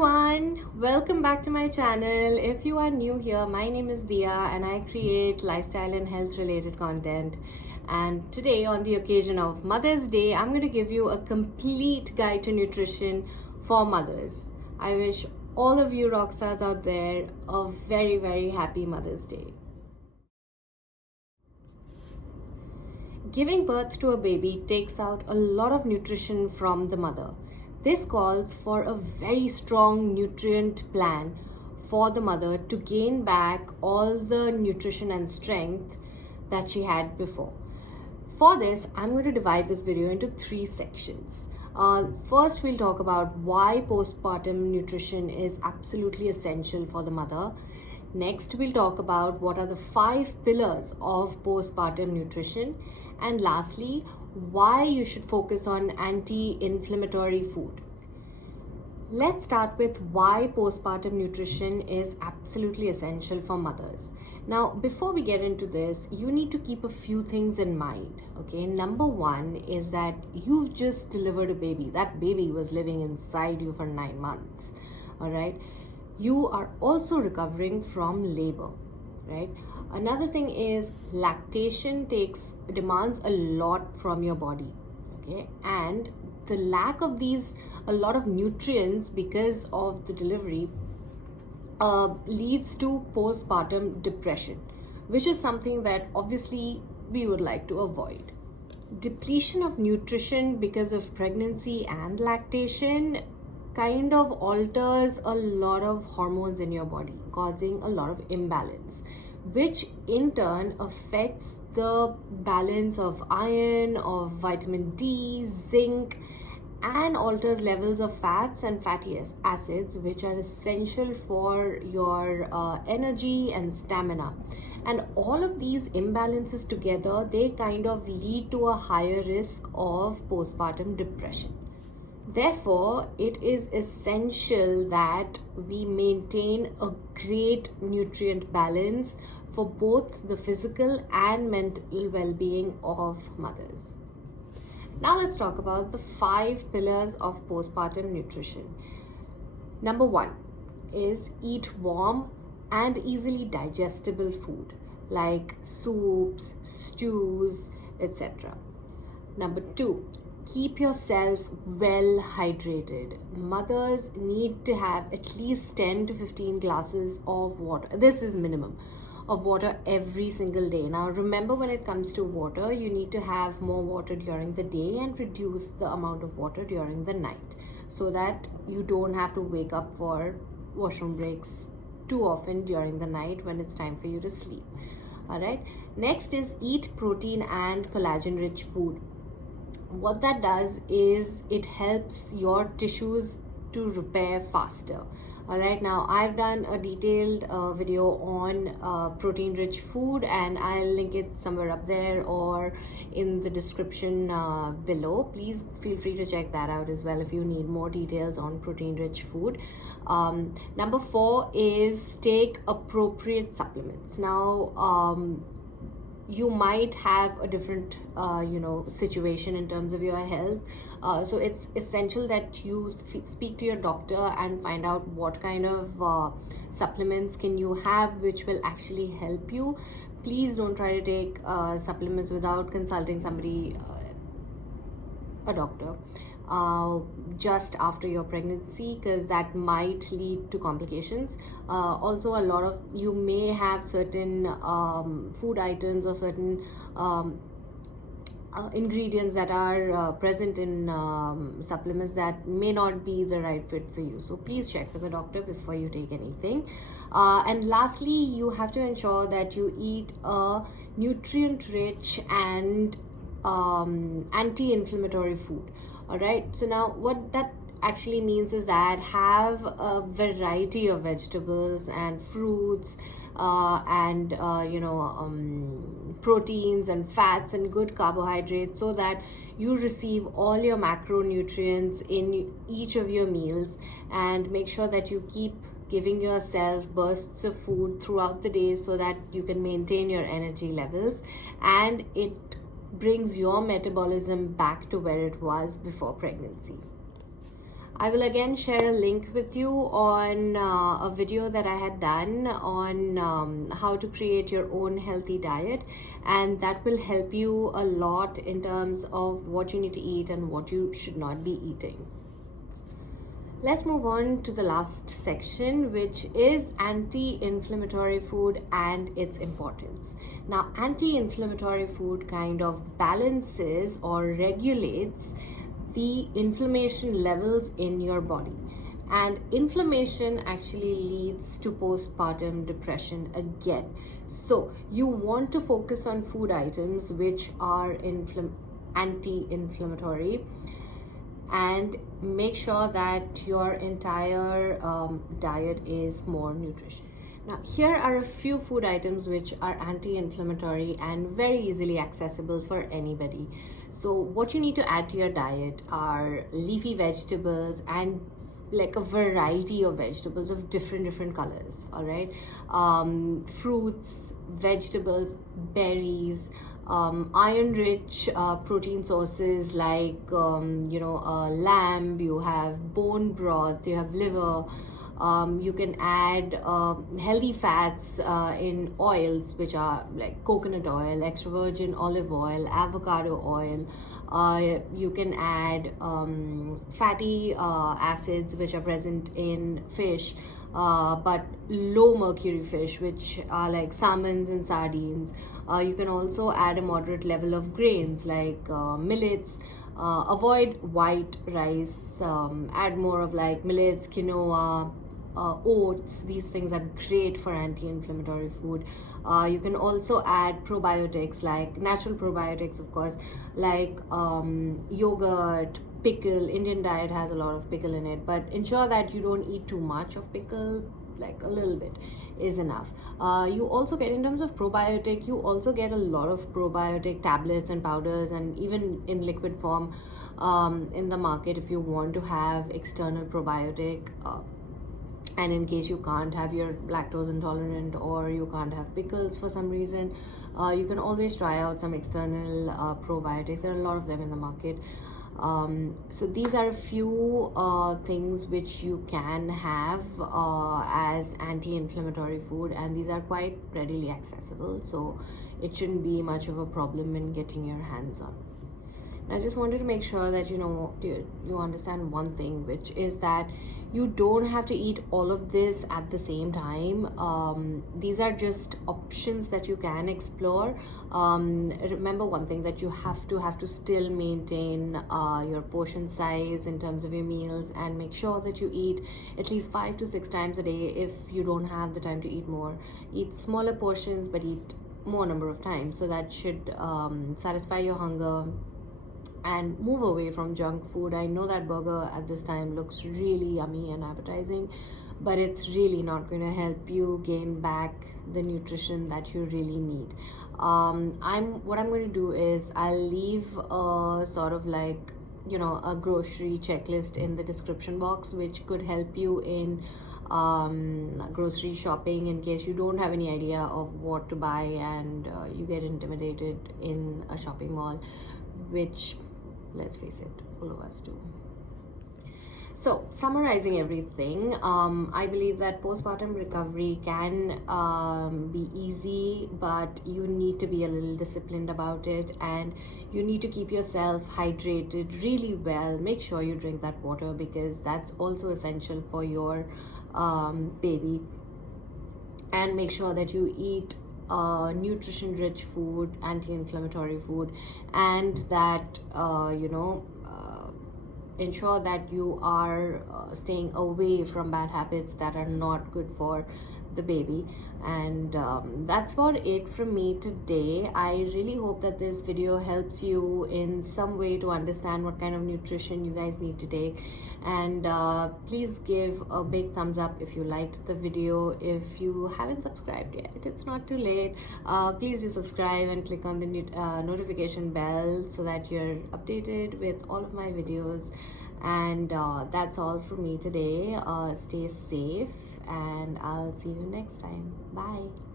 everyone, welcome back to my channel. If you are new here, my name is Dia and I create lifestyle and health related content. And today, on the occasion of Mother's Day, I'm going to give you a complete guide to nutrition for mothers. I wish all of you rock stars out there a very happy Mother's Day. Giving birth to a baby takes out a lot of nutrition from the mother. This calls for a very strong nutrient plan for the mother to gain back all the nutrition and strength that she had before. For this, I'm going to divide this video into 3 sections. First, we'll talk about why postpartum nutrition is absolutely essential for the mother. Next, we'll talk about what are the 5 pillars of postpartum nutrition. And lastly, why you should focus on anti-inflammatory food. Let's start with why postpartum nutrition is absolutely essential for mothers. Now, before we get into this, you need to keep a few things in mind. Okay, number 1 is that you've just delivered a baby. That baby was living inside you for 9 months. All right, you are also recovering from labor, right? Another thing is lactation demands a lot from your body, okay? And the lack of a lot of nutrients because of the delivery leads to postpartum depression, which is something that obviously we would like to avoid. Depletion of nutrition because of pregnancy and lactation kind of alters a lot of hormones in your body, causing a lot of imbalance, which in turn affects the balance of iron, of vitamin D, zinc, and alters levels of fats and fatty acids, which are essential for your energy and stamina. And all of these imbalances together, they kind of lead to a higher risk of postpartum depression. Therefore, it is essential that we maintain a great nutrient balance for both the physical and mental well-being of mothers. Now let's talk about the 5 pillars of postpartum nutrition. Number 1 is eat warm and easily digestible food like soups, stews, etc. Number 2, keep yourself well hydrated. Mothers need to have at least 10 to 15 glasses of water. This is minimum of water every single day. Now remember, when it comes to water, you need to have more water during the day and reduce the amount of water during the night so that you don't have to wake up for washroom breaks too often during the night when it's time for you to sleep. All right. Next is eat protein and collagen rich food. What that does is it helps your tissues to repair faster. All right, now I've done a detailed video on protein rich food, and I'll link it somewhere up there or in the description below. Please feel free to check that out as well if you need more details on protein rich food. Number 4 is take appropriate supplements. Now you might have a different situation in terms of your health, so it's essential that you speak to your doctor and find out what kind of supplements can you have which will actually help you. Please don't try to take supplements without consulting somebody, a doctor, just after your pregnancy, because that might lead to complications. Also, a lot of you may have certain food items or certain ingredients that are present in supplements that may not be the right fit for you. So please check with the doctor before you take anything. And lastly, you have to ensure that you eat a nutrient rich and anti-inflammatory food. All right, so now what that actually means is that have a variety of vegetables and fruits and proteins and fats and good carbohydrates, so that you receive all your macronutrients in each of your meals, and make sure that you keep giving yourself bursts of food throughout the day so that you can maintain your energy levels, and it brings your metabolism back to where it was before pregnancy. I will again share a link with you on a video that I had done on how to create your own healthy diet, and that will help you a lot in terms of what you need to eat and what you should not be eating. Let's move on to the last section, which is anti-inflammatory food and its importance. Now, anti-inflammatory food kind of balances or regulates the inflammation levels in your body, and inflammation actually leads to postpartum depression again. So you want to focus on food items which are anti-inflammatory, and make sure that your entire diet is more nutritious. Now, here are a few food items which are anti-inflammatory and very easily accessible for anybody. So what you need to add to your diet are leafy vegetables, and like a variety of vegetables of different colors. All right, fruits, vegetables, berries, iron-rich protein sources like lamb. You have bone broth, you have liver. You can add healthy fats in oils, which are like coconut oil, extra virgin olive oil, avocado oil. You can add fatty acids which are present in fish, but low mercury fish, which are like salmons and sardines. You can also add a moderate level of grains like millets. Avoid white rice. Add more of like millets, quinoa, oats. These things are great for anti-inflammatory food. You can also add probiotics, like natural probiotics, of course, like yogurt, pickle. Indian diet has a lot of pickle in it, but ensure that you don't eat too much of pickle. Like a little bit is enough. You also get, in terms of probiotic, you also get a lot of probiotic tablets and powders, and even in liquid form in the market if you want to have external probiotic. And in case you can't have, your lactose intolerant, or you can't have pickles for some reason, you can always try out some external probiotics. There are a lot of them in the market. So these are a few things which you can have as anti-inflammatory food, and these are quite readily accessible, so it shouldn't be much of a problem in getting your hands on. I just wanted to make sure that you understand one thing, which is that you don't have to eat all of this at the same time. These are just options that you can explore. Remember one thing, that you have to still maintain your portion size in terms of your meals, and make sure that you eat at least 5 to 6 times a day. If you don't have the time to eat more, eat smaller portions but eat more number of times, so that should satisfy your hunger and move away from junk food. I know that burger at this time looks really yummy and appetizing, but it's really not going to help you gain back the nutrition that you really need. What I'm going to do is I'll leave a sort of like a grocery checklist in the description box, which could help you in grocery shopping in case you don't have any idea of what to buy and you get intimidated in a shopping mall, which, let's face it, all of us do. So, summarizing everything, I believe that postpartum recovery can be easy, but you need to be a little disciplined about it, and you need to keep yourself hydrated really well. Make sure you drink that water, because that's also essential for your baby. And make sure that you eat nutrition rich food, anti-inflammatory food, and that ensure that you are staying away from bad habits that are not good for the baby. And that's about it from me today. I really hope that this video helps you in some way to understand what kind of nutrition you guys need to take. And please give a big thumbs up if you liked the video. If you haven't subscribed yet, it's not too late. Please do subscribe and click on the notification bell so that you're updated with all of my videos. And that's all from me today. Stay safe, and I'll see you next time. Bye.